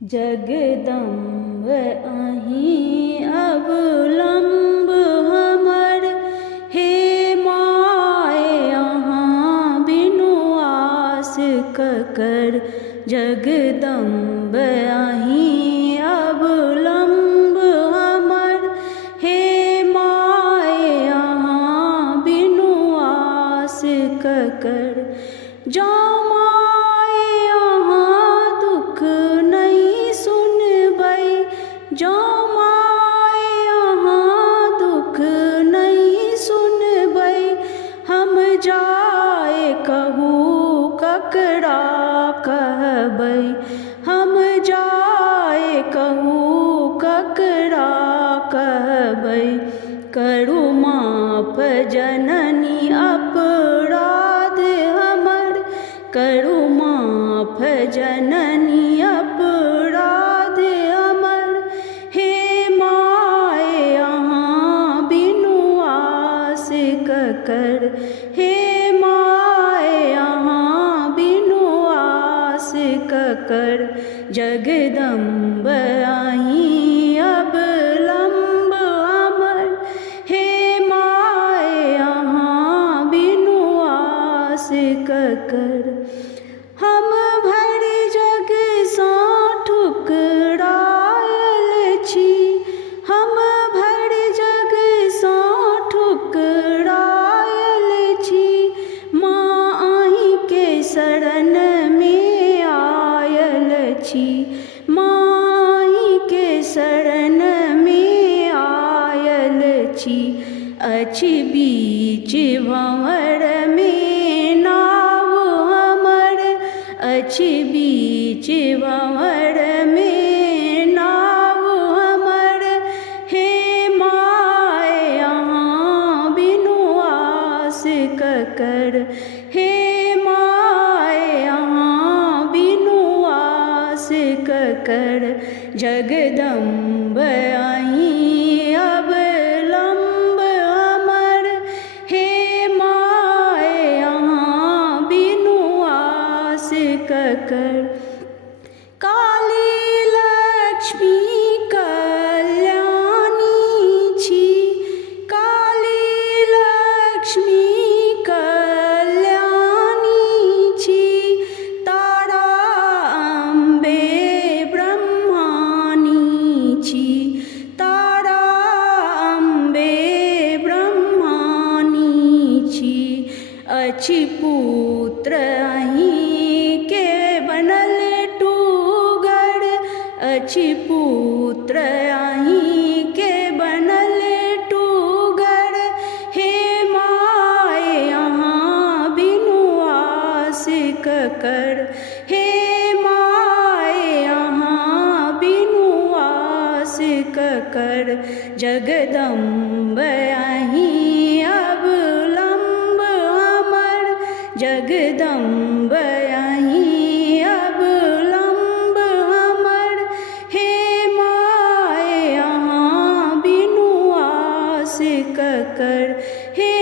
जगदम्ब अहीं अवलंब हमर, हे माय अहाँ बिनु आस ककर। जगदम्ब अहीं अवलंब हमर, हे माय अहाँ बिनु आस ककर। जँ माय अहाँ दुख नहीं सुनबै, जँ माय अहाँ दुख नहीं सुनबै, हम जाय कहू ककरा कहबै। हम जाय कहू ककरा कहबै। करू माफ जननी अपराध हमर, करू माफ जननी अपराध हमर। हे माय अहाँ बिनु आस ककर, हे माय अहाँ बिनु आस ककर। जगदम्ब अहीं अवलंब हमर, हे माय अहाँ बिनु आस ककर। हम भर जग सँ ठुकरायल छी, हम भर जग सँ ठुकरायल छी। माँ अहीं के शरण में आयल छी, माँ अहीं के शरण में आयल छी। अछि बीच भंवर में नाव हमर, अछि बीच भंवर में नाव हमर। हे माय अहाँ बिनु आस ककर, हे माय अहाँ बिनु आस ककर। जगदम्ब अहीं अवलंब हमर, हे माय अहाँ बिनु आस ककर। काली लक्ष्मी कल्याणी छी, काली लक्ष्मी कल्याणी छी। तारा अम्बे ब्रह्माणी छी, तारा अम्बे ब्रह्माणी छी। अछि पुत्र अहीं के बनल टूगर, अछि पुत्र अहीं के बनल टूगर। हे माय अहाँ बिनु आस ककर, हे माय अहाँ बिनु आस ककर। जगदम्ब अहीं अवलंब हमर, जगदम्ब अहीं अवलंब हमर। हे माय अहाँ बिनु आस ककर, हे